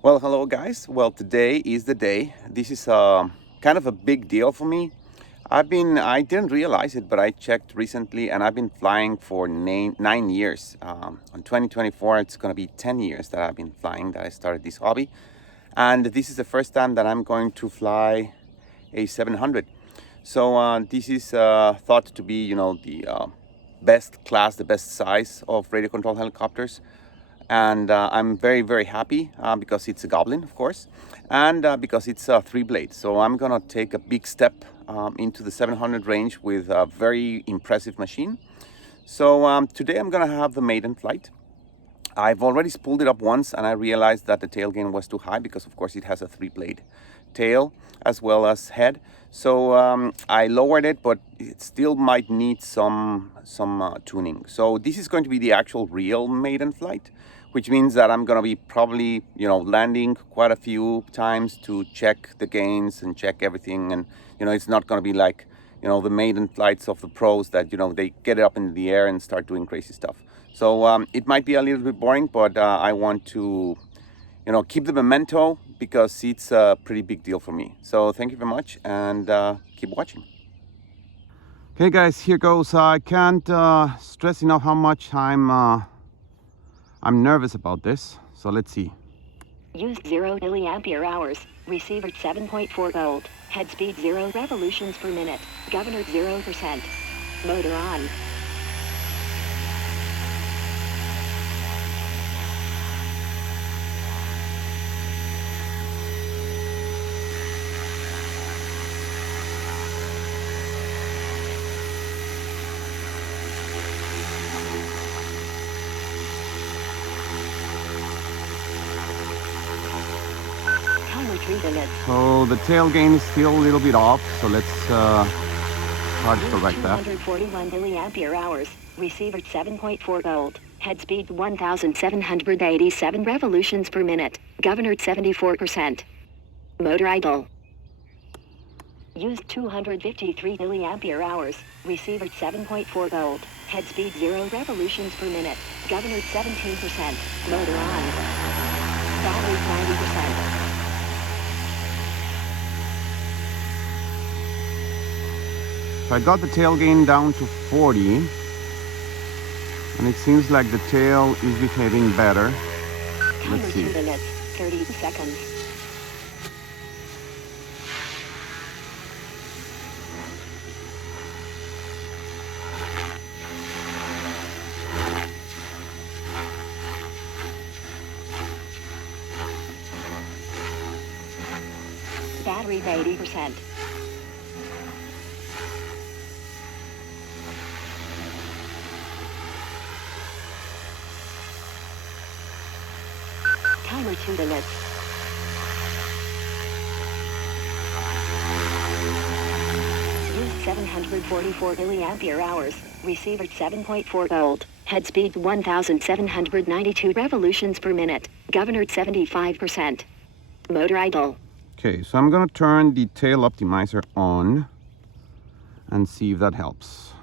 Well, hello guys. Well, today is the day. This is kind of a big deal for me. I didn't realize it, but I checked recently and I've been flying for 9 years. On 2024, it's going to be 10 years that I've been flying, that I started this hobby. And this is the first time that I'm going to fly a 700. So this is thought to be, the best class, the best size of radio control helicopters. And I'm very, very happy because it's a Goblin, of course, and because it's a 3-blade. So I'm gonna take a big step into the 700 range with a very impressive machine. So today I'm gonna have the maiden flight. I've already spooled it up once and I realized that the tail gain was too high because of course it has a 3-blade tail as well as head. So I lowered it, but it still might need some tuning. So this is going to be the actual real maiden flight, which means that I'm gonna be probably, landing quite a few times to check the gains and check everything. And, it's not gonna be like, the maiden flights of the pros that, they get it up in the air and start doing crazy stuff. So it might be a little bit boring, but I want to, keep the memento because it's a pretty big deal for me. So thank you very much and keep watching. Okay guys, here goes. I can't stress enough how much I'm nervous about this. So let's see. Used 0 milliampere hours. Receiver 7.4 volt. Head speed 0 revolutions per minute. Governor 0%. Motor on. So the tail gain is still a little bit off, so let's try to correct that. 241 milliampere hours. Receiver 7.4 volt. Head speed 1,787 revolutions per minute. Governor 74%. Motor idle. Used 253 milliampere hours. Receiver 7.4 volt. Head speed 0 revolutions per minute. Governor 17%. Motor on. Battery 90%. So I got the tail gain down to 40, and it seems like the tail is behaving better. Let's see. 2 minutes, 30 seconds. Battery 80%. Timer 2 minutes. Used 744 milliampere hours. Receiver 7.4 volt. Head speed 1,792 revolutions per minute. Governor 75%. Motor idle. Okay, so I'm gonna turn the tail optimizer on and see if that helps.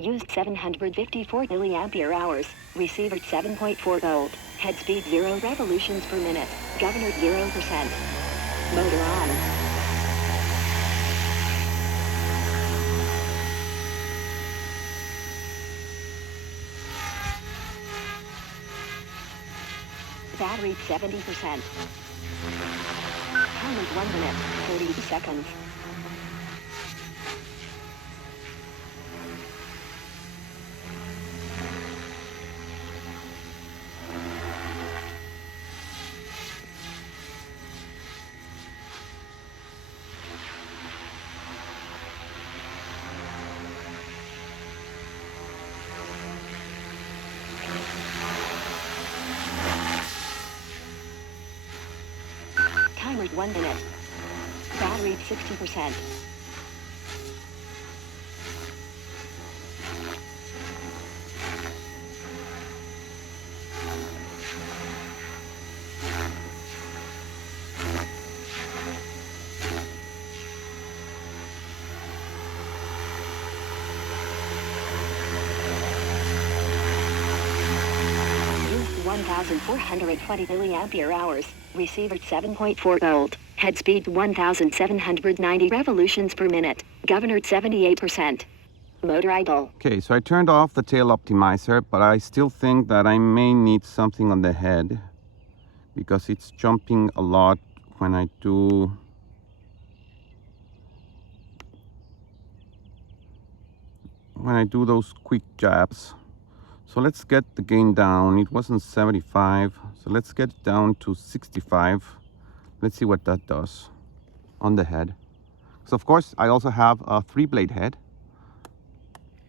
Used 754 milliampere hours. Receiver 7.4 volt. Head speed 0 revolutions per minute. Governor 0%. Motor on. Battery 70%. Timer 1 minute, 30 seconds. Timered 1 minute. Battery 60%. 1,420 milliampere hours. Receiver 7.4 volt. Head speed 1,790 revolutions per minute. Governor 78%. Motor idle. Okay, so I turned off the tail optimizer, but I still think that I may need something on the head because it's jumping a lot when I do those quick jabs. So let's get the gain down. It wasn't 75, so let's get it down to 65. Let's see what that does on the head. So of course I also have a 3-blade head.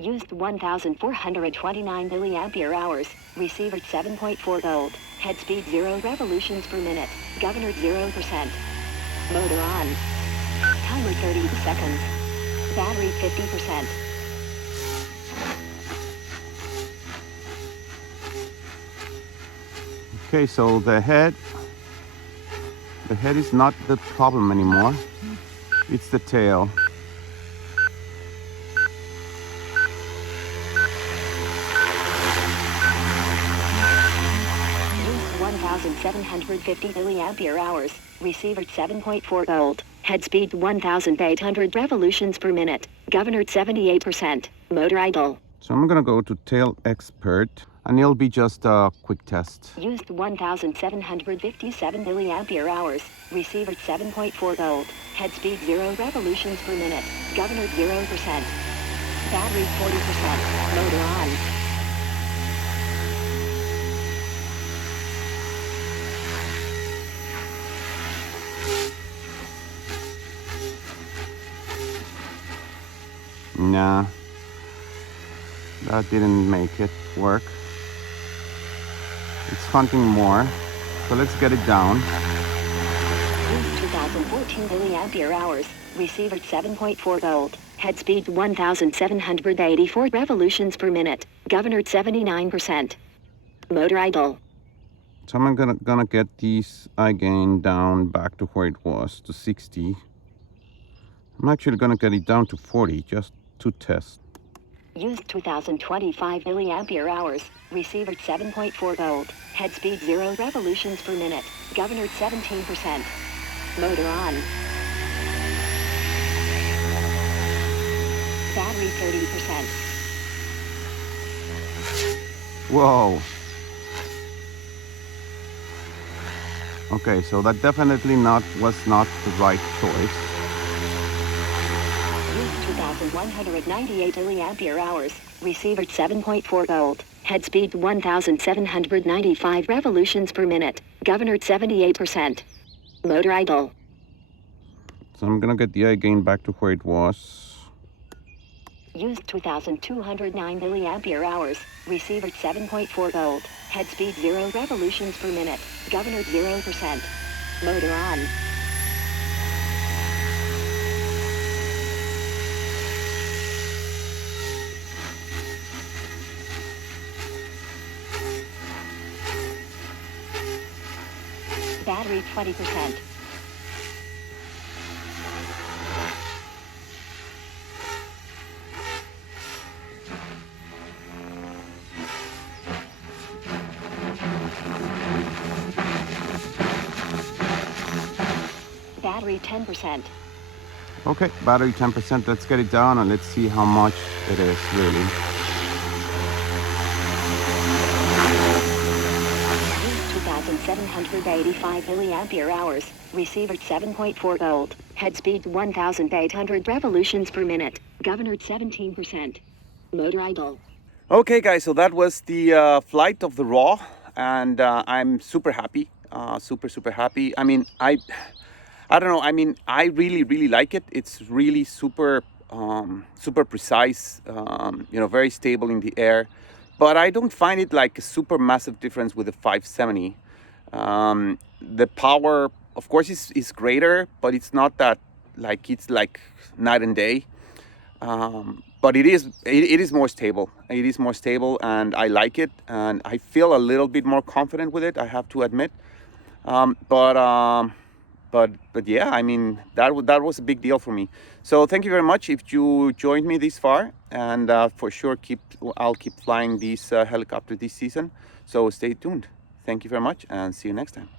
Used 1,429 milliampere hours. Receiver 7.4 volt. Head speed 0 revolutions per minute. Governor 0%. Motor on. Timer 30 seconds. Battery 50%. Okay, so the head is not the problem anymore. It's the tail. Used 1,750 milliampere hours. Receiver 7.4 volt. Head speed 1,800 revolutions per minute. Governor 78%. Motor idle. So I'm gonna go to tail expert, and it'll be just a quick test. Used 1,757 milliampere hours. Receiver 7.4 volt. Head speed 0 revolutions per minute. Governor 0%. Battery 40%. Motor on. Nah, that didn't make it work. It's hunting more, so let's get it down. Used 2014 milliampere hours. Receiver 7.4 volt. Head speed 1,784 revolutions per minute. Governor 79%. Motor idle. So I'm gonna get these iGain down back to where it was, to 60. I'm actually gonna get it down to 40 just to test. Used 2025 milliampere hours. Receiver 7.4 volt. Head speed 0 revolutions per minute. Governor 17%. Motor on. Battery 30%. Whoa. Okay, so that definitely was not the right choice. Used 2,198 milliampere hours. Receiver 7.4 volt. Head speed 1,795 revolutions per minute. Governor 78%. Motor idle. So I'm gonna get the iGain back to where it was. Used 2,209 milliampere hours. Receiver 7.4 volt. Head speed 0 revolutions per minute. Governor 0%. Motor on. Battery 20%. Battery 10%. Okay, battery 10%. Let's get it down and let's see how much it is really. 2,785 milliampere hours. Receiver 7.4 volt. Head speed 1,800 revolutions per minute. Governor 17%. Motor idle. Okay guys, so that was the flight of the Raw, and I'm super happy, super happy. I mean, I don't know, I mean, I really like it. It's really super precise, you know, very stable in the air, but I don't find it like a super massive difference with the 570. The power, of course, is greater, but it's not that like it's like night and day. But it is more stable. It is more stable, and I like it, and I feel a little bit more confident with it, I have to admit. But yeah, I mean, that was a big deal for me. So thank you very much if you joined me this far, and for sure I'll keep flying these helicopter this season. So stay tuned. Thank you very much and see you next time.